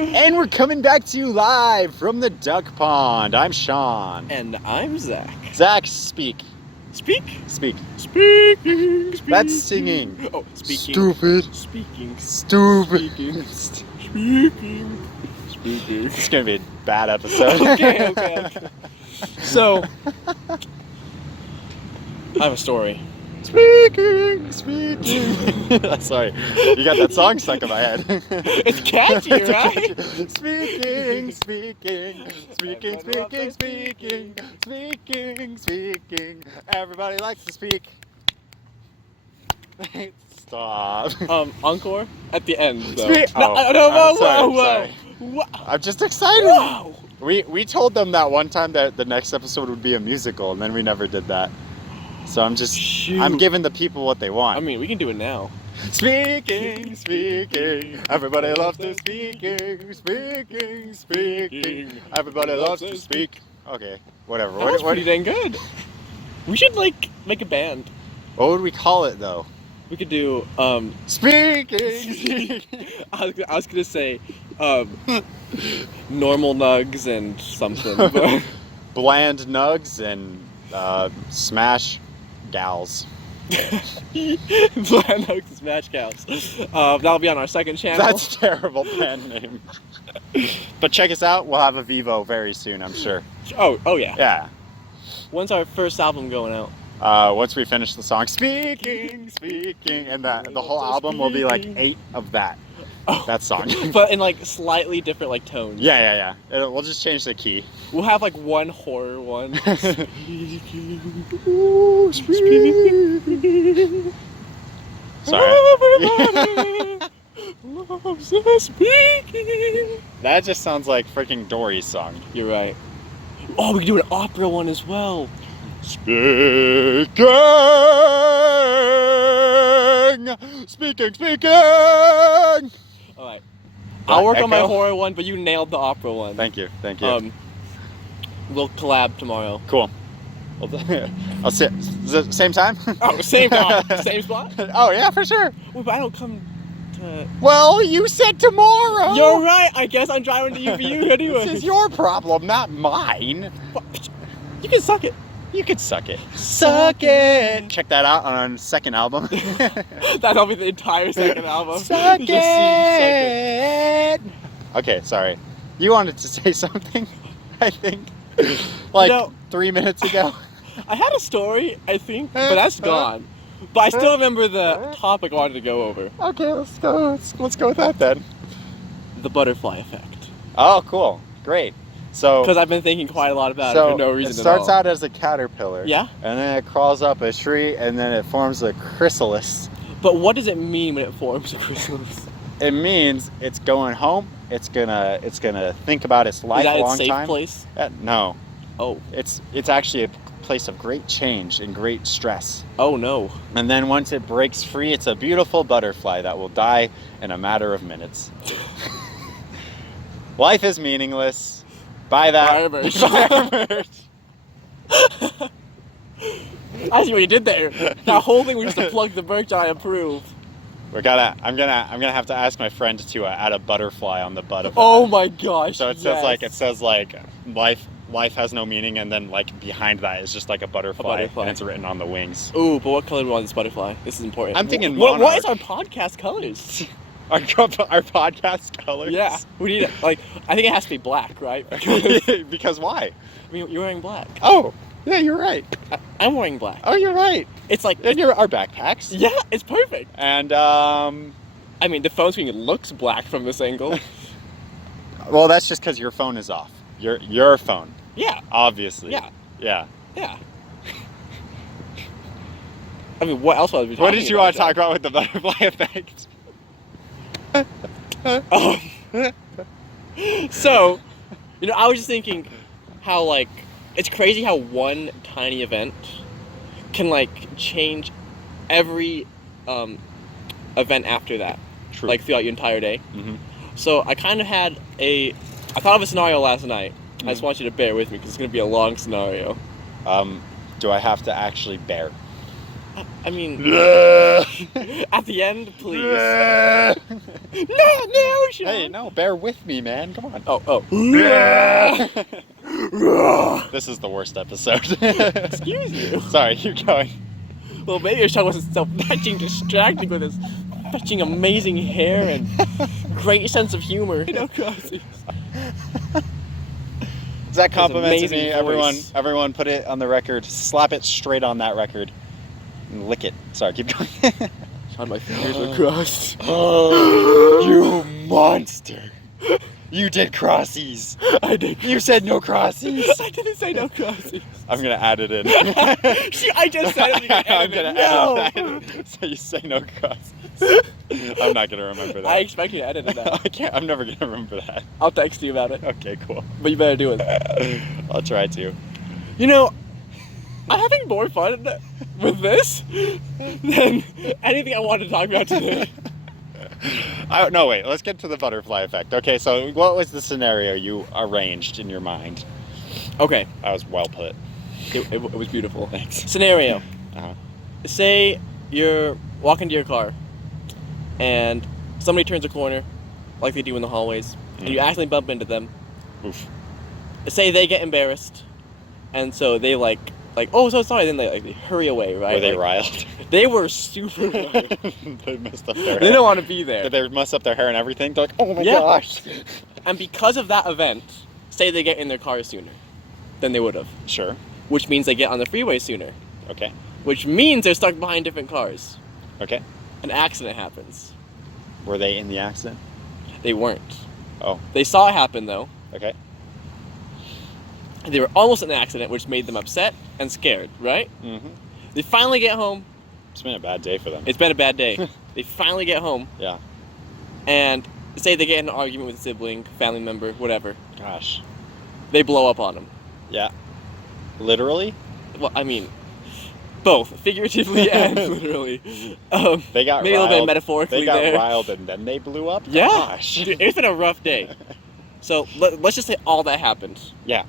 And we're coming back to you live from the duck pond. I'm Sean. And I'm Zach. Zach, speak. Speak? Speak. Speaking. That's singing. Oh, speaking. Stupid. Speaking. Stupid. Speaking. Speaking. This is going to be a bad episode. Okay. So, I have a story. Speaking. Sorry, you got that song stuck in my head. It's catchy, right? Speaking. Everybody likes to speak. Stop. Encore at the end, though. Sorry. I'm just excited. Wow. We told them that one time that the next episode would be a musical, and then we never did that. So I'm giving the people what they want. I mean, we can do it now. Speaking. Everybody loves to speaking. Everybody loves to speak. Okay, whatever. That was pretty dang good. We should make a band. What would we call it though? We could do Speaking. I was gonna say normal nugs and something. But Bland nugs and smash gals. Bland nugs and smash gals. That'll be on our second channel. That's a terrible band name. But check us out. We'll have a Vivo very soon, I'm sure. Oh yeah. Yeah. When's our first album going out? Once we finish the song, speaking, and the whole album will be like 8 of that song. But in slightly different tones. Yeah. We'll just change the key. We'll have one horror one. Sorry. Speaking. That just sounds like freaking Dory's song. You're right. Oh, we can do an opera one as well. Speaking. All right. I'll work on my horror one, but you nailed the opera one. Thank you. We'll collab tomorrow. Cool. I'll sit. Is it same time? Oh, same time, same spot. Oh yeah, for sure. Wait, but I don't come to. Well, you said tomorrow. You're right. I guess I'm driving to UVU anyway. This is your problem, not mine. You can suck it. You could suck it. Suck it. Check that out on our second album. That'll be the entire second album. Suck it. Okay, sorry. You wanted to say something, I think. 3 minutes ago. I had a story, I think, but that's gone. But I still remember the topic I wanted to go over. Okay, let's go. Let's go with that then. The butterfly effect. Oh, cool. Great. So, because I've been thinking quite a lot about it for no reason at all. It starts out as a caterpillar. Yeah. And then it crawls up a tree, and then it forms a chrysalis. But what does it mean when it forms a chrysalis? It means it's going home. It's gonna think about its life a long time. Is that its safe place? No. Oh. It's actually a place of great change and great stress. Oh no. And then once it breaks free, it's a beautiful butterfly that will die in a matter of minutes. Life is meaningless. Buy that. Buy merch. I see what you did there. That whole thing was just to plug the merch. I approve. I'm gonna have to ask my friend to add a butterfly on the butt of it. Oh my gosh! So it says life has no meaning, and then behind that is just a butterfly, and it's written on the wings. Ooh, but what color do we want this butterfly? This is important. I'm thinking monarch. What is our podcast colors? Our podcast colors? Yeah, we need it. I think it has to be black, right? Because why? I mean, you're wearing black. Oh, yeah, you're right. I'm wearing black. Oh, you're right. It's and our backpacks. Yeah, it's perfect. And I mean, the phone screen looks black from this angle. Well, that's just because your phone is off. Your phone. Yeah. Obviously. Yeah. I mean, what else was we talking about? What did you want to talk about with the butterfly effect? So, I was just thinking how it's crazy how one tiny event can change every event after that. True. Throughout your entire day. Mm-hmm. So I kind of I thought of a scenario last night. I just want you to bear with me because it's going to be a long scenario. Do I have to actually bear? I mean, No, at the end, please. No, Sean. Hey, no, bear with me, man. Come on. Oh. This is the worst episode. Excuse you. Sorry, keep going. Well, maybe Sean wasn't so fetching distracting with his fetching amazing hair and great sense of humor. No crossies. That complimented amazing me. voice. Everyone put it on the record. Slap it straight on that record. And lick it. Sorry, keep going. Sean, my fingers are crossed. Oh, you monster. You did crossies. I did. You said no crossies. I didn't say no crossies. I'm gonna add it in. See, I just said it. I'm gonna edit that. So you say no crossies. I'm not gonna remember that. I expect you to edit it out. I can't. I'm never gonna remember that. I'll text you about it. Okay, cool. But you better do it. I'll try to. You know, I'm having more fun with this than anything I wanted to talk about today. No, wait. Let's get to the butterfly effect. Okay, so what was the scenario you arranged in your mind? Okay. That was well put. It was beautiful. Thanks. Scenario. Uh-huh. Say you're walking to your car and somebody turns a corner like they do in the hallways and you accidentally bump into them. Oof. Say they get embarrassed and so they like, oh, so sorry, then they hurry away, right? Were they riled? They were super riled. They messed up their hair. They don't want to be there. Did they mess up their hair and everything? They're like, oh my Yeah. gosh. And because of that event, say they get in their car sooner than they would have, Sure. which means they get on the freeway sooner, Okay. which means they're stuck behind different cars. Okay. An accident happens. Were they in the accident? They weren't. Oh. They saw it happen though. Okay. They were almost in an accident, which made them upset and scared, right? Mm-hmm. They finally get home. It's been a bad day for them. It's been a bad day. They finally get home Yeah. and say they get in an argument with a sibling, family member, whatever. Gosh. They blow up on them. Yeah. Literally? Well, I mean, both figuratively and literally. They got maybe riled. a little bit metaphorically They got there. riled and then they blew up? Yeah. Gosh. Dude, it's been a rough day. So let's just say all that happened. Yeah.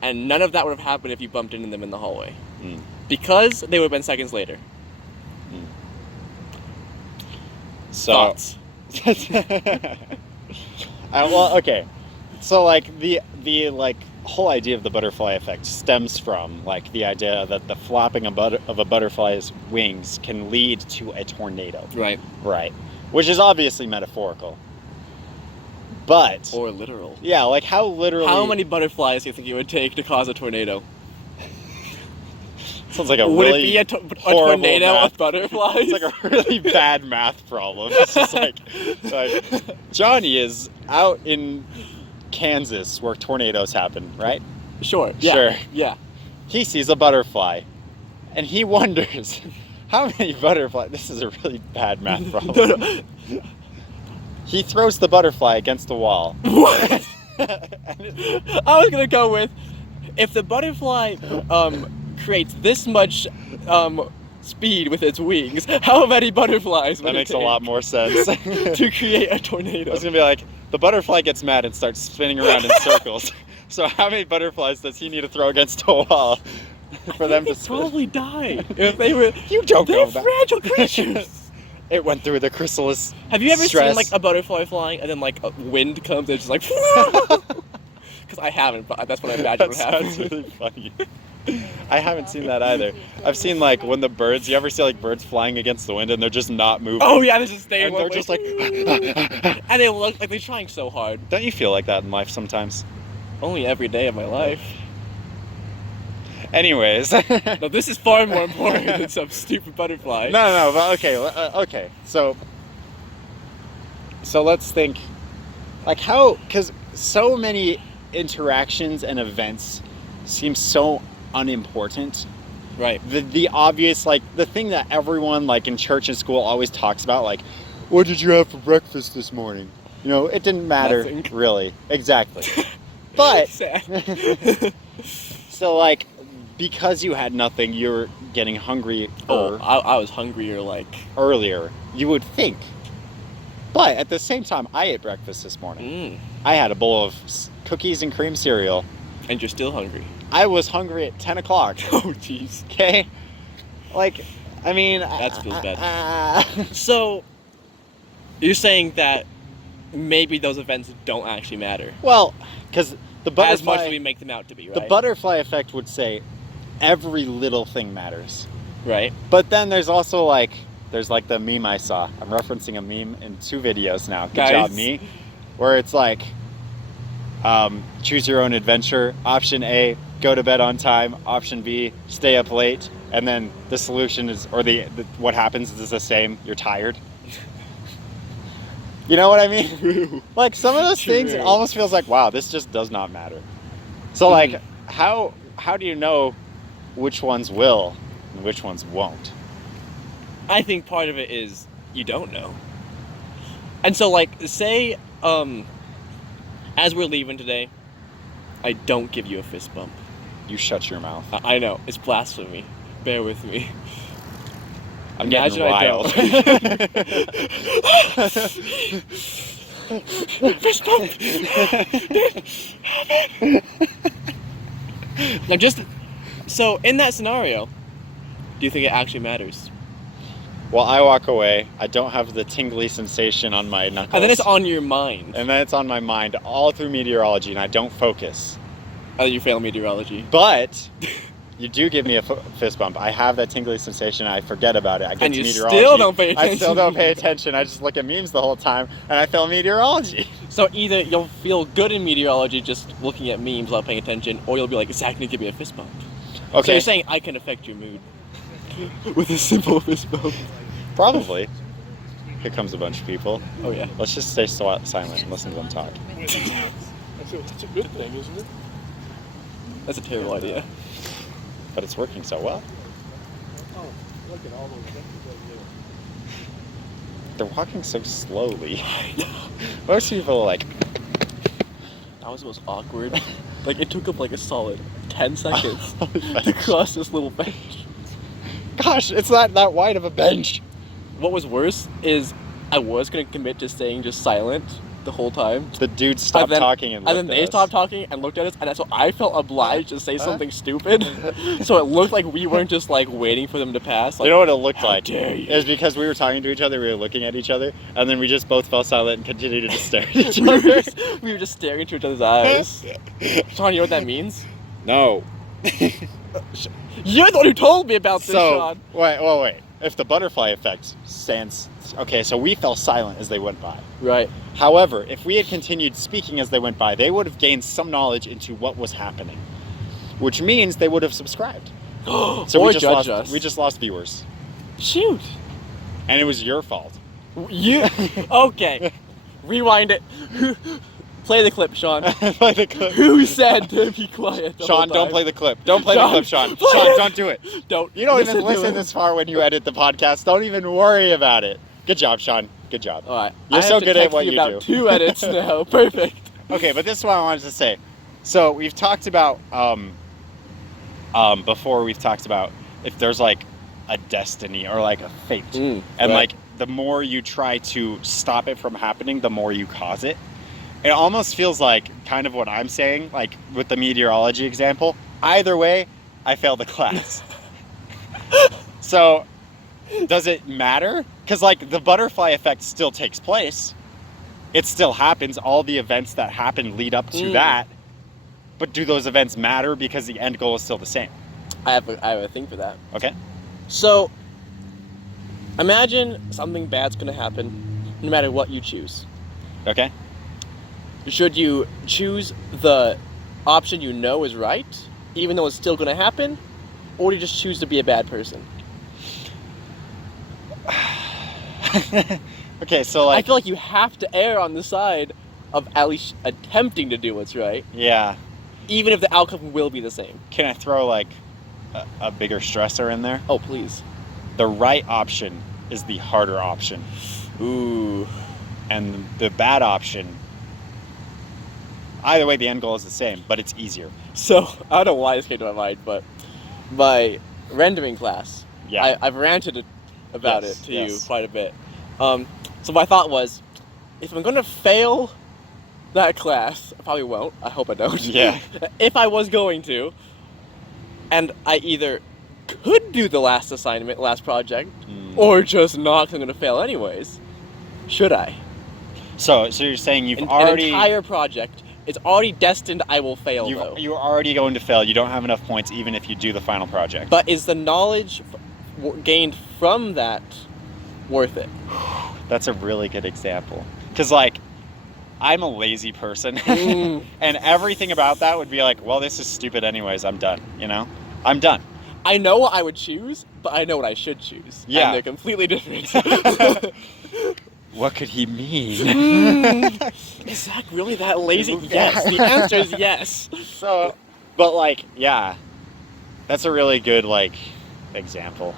And none of that would have happened if you bumped into them in the hallway. Mm. Because they would have been seconds later. So. Thoughts? Well, okay. So like the whole idea of the butterfly effect stems from like the idea that the flapping of a butterfly's wings can lead to a tornado. Right. Right. Which is obviously metaphorical. But Or literal. yeah, like how literally. How many butterflies do you think it would take to cause a tornado? Sounds like a Would really it be a horrible tornado math. of butterflies? It's like a really bad math problem. It's just like Johnny is out in Kansas where tornadoes happen, right? Sure. Yeah. Sure. Yeah. He sees a butterfly, and he wonders how many butterflies. This is a really bad math problem. No. He throws the butterfly against the wall. What? I was gonna go with if the butterfly creates this much speed with its wings, how many butterflies would That makes it a take lot more sense. to create a I tornado? was gonna be like, the butterfly gets mad and starts spinning around in circles. So how many butterflies does he need to throw against a wall for them to They'd spin? probably die if they were. You don't They're know that. fragile creatures. It went through the chrysalis. Have you ever stress. seen like a butterfly flying and then like a wind comes and it's just like? Because I haven't, but that's what I imagine That would happen. sounds really funny. I haven't seen that either. I've seen like when the birds. You ever see like birds flying against the wind and they're just not moving? Oh yeah, they're just staying. And one they're way. just like. And they look like they're trying so hard. Don't you feel like that in life sometimes? Only every day of my life. Anyways. No, this is far more important than some stupid butterfly. No, but okay, okay. So let's think, like how, because so many interactions and events seem so unimportant. Right. The obvious, like the thing that everyone like in church and school always talks about, like, what did you have for breakfast this morning? You know, it didn't matter. Nothing. Really. Exactly. But Sad. so like, because you had nothing, you're getting hungry. I was hungrier like Earlier, you would think. But at the same time, I ate breakfast this morning. I had a bowl of cookies and cream cereal. And you're still hungry. I was hungry at 10 o'clock. Oh jeez. Okay? Like, I mean, That feels bad. So, you're saying that maybe those events don't actually matter well, because the butterfly, as much as we make them out to be, right? the butterfly effect would say every little thing matters. Right. But then there's also like the meme I saw. I'm referencing a meme in 2 videos now. Good Guys. job, me. Where it's like, choose your own adventure. Option A, go to bed on time. Option B, stay up late. And then the solution is, or the what happens is the same. You're tired. You know what I mean? True. Like some of those things, it almost feels like, wow, this just does not matter. So like, how do you know which ones will and which ones won't? I think part of it is you don't know. And so, like, say, as we're leaving today, I don't give you a fist bump. You shut your mouth. I know, it's blasphemy. Bear with me. I'm getting riled. Fist bump! Now, just so in that scenario, do you think it actually matters? Well, I walk away. I don't have the tingly sensation on my knuckles. And then it's on your mind. And then it's on my mind all through meteorology, and I don't focus. Oh, you fail meteorology. But you do give me a fist bump. I have that tingly sensation. I forget about it. I get And to you meteorology. still don't pay attention. I still don't pay attention. I just look at memes the whole time, and I fail meteorology. So either you'll feel good in meteorology just looking at memes without paying attention, or you'll be like, Zach, give me a fist bump. Okay. So you're saying I can affect your mood with a simple fist bump? Probably. Here comes a bunch of people. Oh yeah. Let's just stay silent and listen to them talk. That's a good thing, isn't it? That's a terrible idea. But it's working so well. Oh, look at all those things over there. They're walking so slowly. Most people are like... That was the most awkward. Like, it took up like a solid 10 seconds bench. to cross this little bench. Gosh, it's not that wide of a bench. What was worse is I was going to commit to staying just silent the whole time. The dude stopped talking and looked then at they us. stopped talking and looked at us, and so I felt obliged to say something stupid. So it looked like we weren't just like waiting for them to pass. Like, You know what it looked how like? dare you. It was because we were talking to each other, we were looking at each other, and then we just both fell silent and continued to stare at each other. We were just staring into each other's eyes. Sean, you know what that means? No. You're the one who told me about this, So, Sean. wait. If the butterfly effect stands... Okay, so we fell silent as they went by. Right. However, if we had continued speaking as they went by, they would have gained some knowledge into what was happening. Which means they would have subscribed. So Or we just judge lost, us. We just lost viewers. Shoot. And it was your fault. You... Okay. Rewind it. Play the clip, Sean. Play the clip. Who said to be quiet the whole Sean, don't time? play the clip. Don't play Sean, the clip, Sean. play Sean, it. don't do it. Don't. You don't even to listen it. this far when you edit the podcast. Don't even worry about it. Good job, Sean. Good job. All right. You're I so have to good at text what you you about do. 2 edits now. Perfect. Okay, but this is what I wanted to say. So we've talked about before. We've talked about if there's like a destiny or like a fate, and right. like the more you try to stop it from happening, the more you cause it. It almost feels like kind of what I'm saying, like with the meteorology example. Either way, I failed the class. So, does it matter? Because like the butterfly effect still takes place. It still happens. All the events that happen lead up to that. But do those events matter because the end goal is still the same? I have a thing for that. Okay. So, imagine something bad's gonna happen, no matter what you choose. Okay. Should you choose the option you know is right, even though it's still gonna happen, or do you just choose to be a bad person? Okay, so like... I feel like you have to err on the side of at least attempting to do what's right, Yeah. even if the outcome will be the same. Can I throw like a bigger stressor in there? Oh, please. The right option is the harder option. Ooh. And the bad option... Either way, the end goal is the same, but it's easier. So, I don't know why this came to my mind, but my rendering class, Yeah. I've ranted about Yes, it to yes. you quite a bit. So my thought was, if I'm going to fail that class, I probably won't. I hope I don't. Yeah. If I was going to, and I either could do the last project, or just not 'cause I'm going to fail anyways. Should I? So you're saying you've An already... entire project, it's already destined I will fail, though. You're already going to fail. You don't have enough points even if you do the final project. But is the knowledge gained from that worth it? That's a really good example. Because, like, I'm a lazy person. And everything about that would be like, well, this is stupid anyways. I'm done, you know? I'm done. I know what I would choose, but I know what I should choose. Yeah. And they're completely different. What could he mean? Is Zach really that lazy? Yes. The answer is yes. So, but, like, yeah. That's a really good, like, example.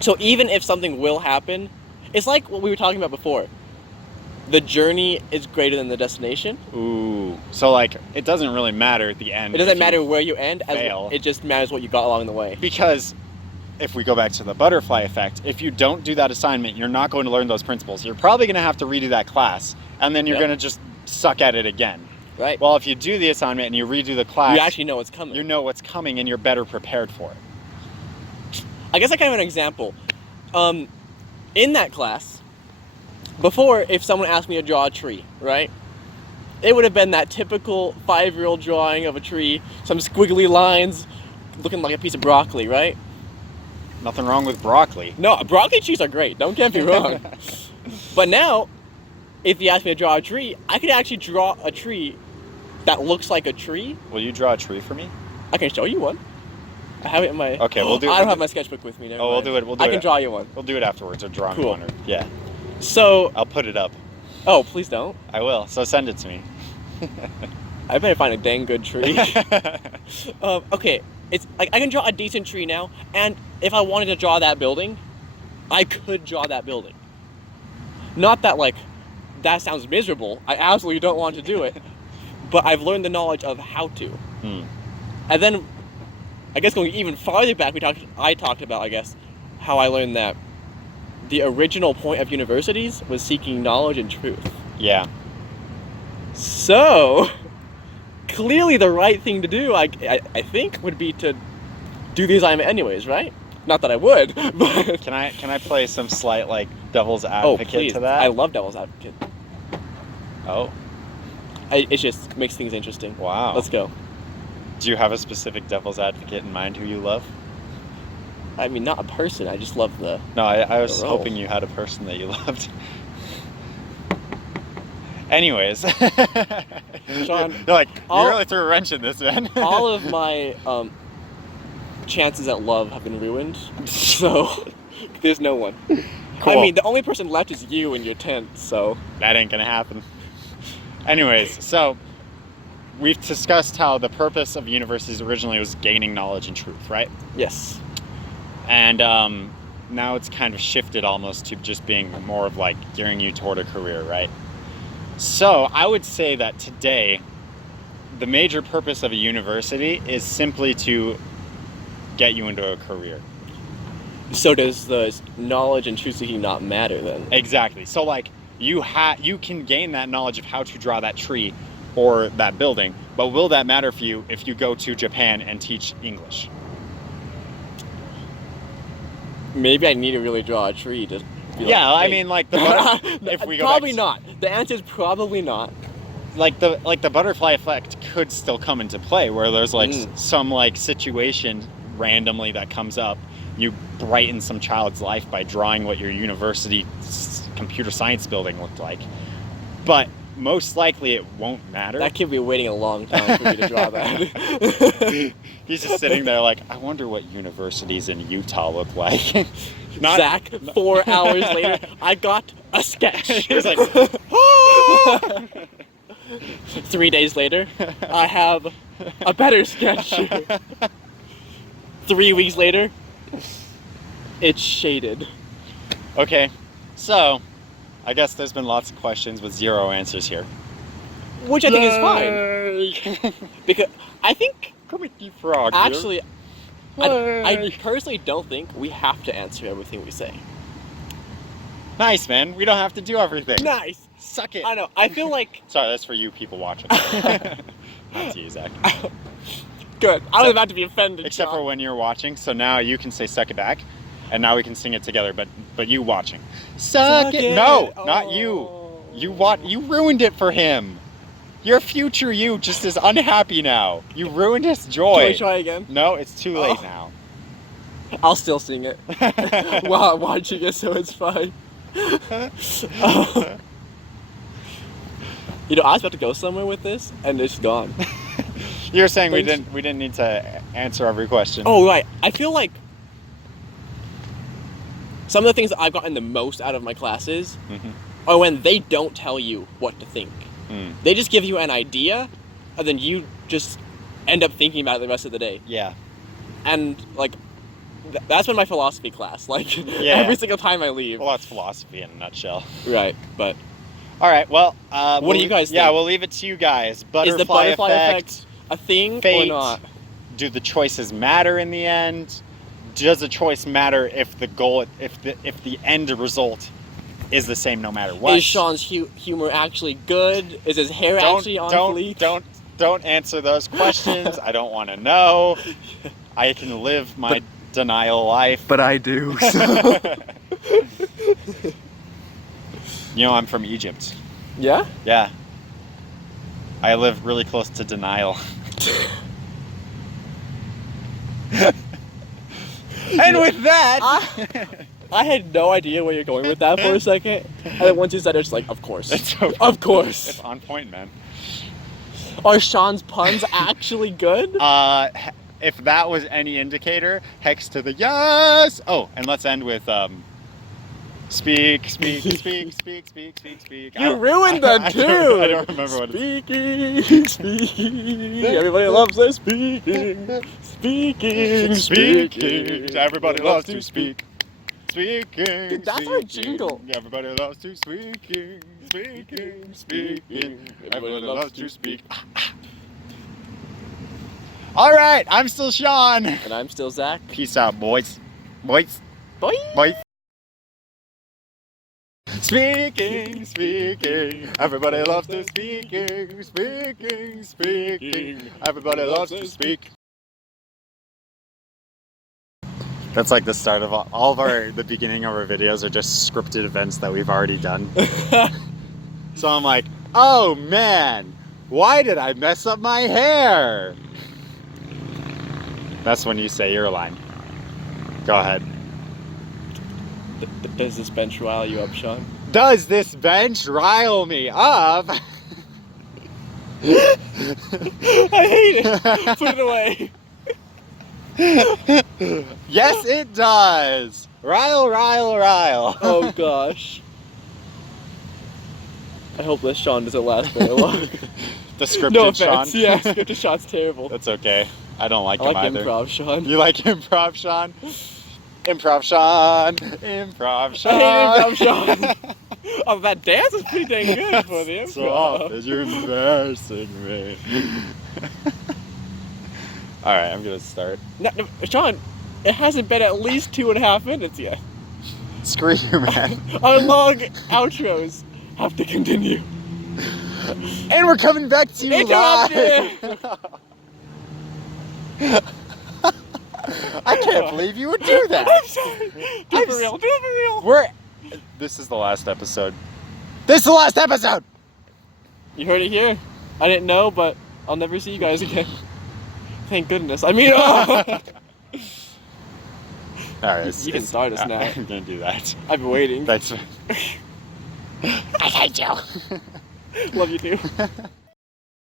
So even if something will happen, it's like what we were talking about before. The journey is greater than the destination. Ooh. So, like, it doesn't really matter at the end. It doesn't matter where you end, fail. it just matters what you got along the way. Because if we go back to the butterfly effect, if you don't do that assignment, you're not going to learn those principles. You're probably going to have to redo that class, and then you're going to just suck at it again. Right. Well, if you do the assignment and you redo the class... You actually know what's coming. You know what's coming, and you're better prepared for it. I guess I kind of have an example. In that class, before, if someone asked me to draw a tree, right? It would have been that typical 5-year-old drawing of a tree, some squiggly lines, looking like a piece of broccoli, right? Nothing wrong with broccoli. No, broccoli trees are great, don't get me wrong. But now, if you ask me to draw a tree, I could actually draw a tree that looks like a tree. Will you draw a tree for me? I can show you one. I have it in my... Okay, we'll do it. I don't have my sketchbook with me. Never mind. We'll do it. I can draw you one. We'll do it afterwards, or draw Cool. one. Or, yeah. So... I'll put it up. Oh, please don't. I will. So send it to me. I better find a dang good tree. Okay, it's like I can draw a decent tree now, and if I wanted to draw that building, I could draw that building. Not that, like, that sounds miserable. I absolutely don't want to do it. But I've learned the knowledge of how to. And then, I guess going even farther back, I talked about, I guess, how I learned that the original point of universities was seeking knowledge and truth. Yeah. So, clearly the right thing to do, I think, would be to do the assignment anyways, right? Not that I would, but... Can I play some slight, like, devil's Oh, advocate please. to that? I love devil's advocate. Oh. It just makes things interesting. Wow. Let's go. Do you have a specific devil's advocate in mind who you love? I mean, not a person, I just love the... No, I was role. hoping you had a person that you loved. Anyways. Sean, You're like, you really threw a wrench in this, man. all of my chances at love have been ruined, so there's no one. Cool. I mean, the only person left is you in your tent, so... That ain't gonna happen. Anyways, so we've discussed how the purpose of universities originally was gaining knowledge and truth, right? Yes. And now it's kind of shifted almost to just being more of like gearing you toward a career, right? So I would say that today, the major purpose of a university is simply to get you into a career. So does the knowledge and truth seeking not matter then? Exactly. So like you can gain that knowledge of how to draw that tree or that building, but will that matter for you if you go to Japan and teach English? Maybe I need to really draw a tree to be Yeah, like, I hey. mean, like if we go probably back not. The answer is probably not. like the butterfly effect could still come into play, where there's like some like situation randomly that comes up. You brighten some child's life by drawing what your university computer science building looked like, but most likely it won't matter. That kid will be waiting a long time for me to draw that. He's just sitting there like, I wonder what universities in Utah look like. Zach, 4 hours later, I got a sketch. He's like, 3 days later, I have a better sketch. 3 weeks later, it's shaded. okay, so I guess there's been lots of questions with 0 answers here. Which I think is fine. Because I think, Come at you, frog. actually, I personally don't think we have to answer everything we say. Nice, man. We don't have to do everything. Nice. Suck it. I know. I feel like... Sorry, that's for you people watching. Not to you, Zach. Good. I was about to be offended. Except Sean. for when you're watching. So now you can say "suck it back," and now we can sing it together. But you watching, suck it. No, not you. You ruined it for him. Your future you just is unhappy now. You ruined his joy. Can we try again? No, it's too late Oh. now. I'll still sing it. Wow, watching it, so it's fine. You know, I was about to go somewhere with this, and it's gone. You're saying we Thanks. didn't need to answer every question. Oh, right. I feel like some of the things that I've gotten the most out of my classes are when they don't tell you what to think. They just give you an idea, and then you just end up thinking about it the rest of the day. Yeah. And, like, that's been my philosophy class. Like, Yeah. every single time I leave. Well, that's philosophy in a nutshell. Right, but... All right. Well, What do you guys think? Yeah, we'll leave it to you guys. Is the butterfly effect a thing fate, or not? Do the choices matter in the end? Does a choice matter if the goal, if the end result is the same no matter what? Is Sean's humor actually good? Is his hair actually on fleek? Don't answer those questions. I don't want to know. I can live my denial life. But I do. You know, I'm from Egypt. Yeah? Yeah. I live really close to denial. And with that, I had no idea where you're going with that for a second. And then once you said it, it's like, of course. it's okay. Of course. It's on point, man. Are Sean's puns actually good? If that was any indicator, hex to the yes. Oh, and let's end with speak. You ruined that too. I don't remember what Speaking. Everybody loves their speaking. Speaking. Everybody loves to speak. Speaking. Dude, that's our jingle. Everybody loves to speaking. Everybody loves to speak. All right, I'm still Sean. And I'm still Zach. Peace out, boys. Bye. Speaking. Everybody loves to speaking. Everybody loves to speak. That's like the start of all of the beginning of our videos are just scripted events that we've already done. So I'm like, oh man, why did I mess up my hair? That's when you say your line. Go ahead. Does this bench rile you up, Sean? Does this bench rile me up? I hate it. Put it away. Yes, it does. Rile. Oh gosh. I hope this Sean doesn't last very long. The scripted No Sean. offense. Yeah, scripted Sean's terrible. That's okay. I don't like I him like either. improv Sean. You like improv Sean? Improv Sean. I hate improv Sean. Oh, that dance is pretty dang good for the Stop improv. it, you're embarrassing me. Alright, I'm gonna start. No, Sean, it hasn't been at least 2.5 minutes yet. Screw you, man. Our long outros have to continue. And we're coming back to you live. I can't believe you would do that. I'm sorry. Do it for real. This is the last episode. This is the last episode! You heard it here. I didn't know, but I'll never see you guys again. Thank goodness. I mean, Alright, You can start us now. I'm gonna do that. I've been waiting. That's. I hate you. Love you too.